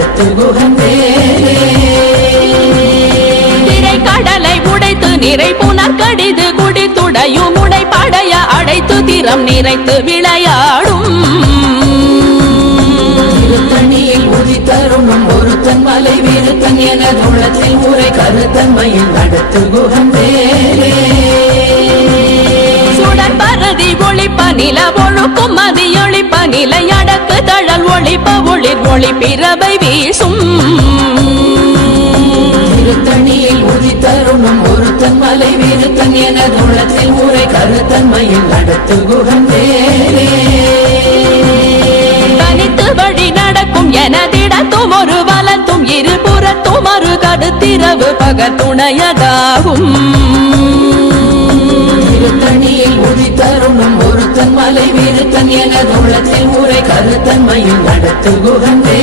நடத்து குகந்தே திரை கடலை உடைத்து நிறை புனர் கடிது குடித்துடையும் உடை படைய அடைத்து திறம் நிறைத்து விளையாடும் திருத்தணியில் உதித்தருணும் ஒருத்தன் மலை வீருத்தன் என தோளத்தில் உரை கருத்தன்மையில் நடத்து குகந்தே சுடர் பரதி ஒளிப்ப நில ஒழுக்கும் மதி ஒளிப்ப நிலை அடக்கு தழல் ஒளிப்ப ஒளிர் ஒளி பிறவை வீசும் திருத்தணியில் உதித்தருணும் ஒருத்தன் மலை வீருத்தன் என தோளத்தில் உரை கருத்தன்மையில் நடத்து குகந்தே தனித்து வழி நடக்கும் எனதிடத்தும் ஒரு வலத்தும் இருபுறத்தும் ஒரு கருத்திரவு பகல் துணையதாகும் திருத்தணியில் உதித்தருணும் ஒருத்தன் மலை வீருத்தன் என தோளத்தில் உரை கருத்தன்மையில் நடத்து குகந்தே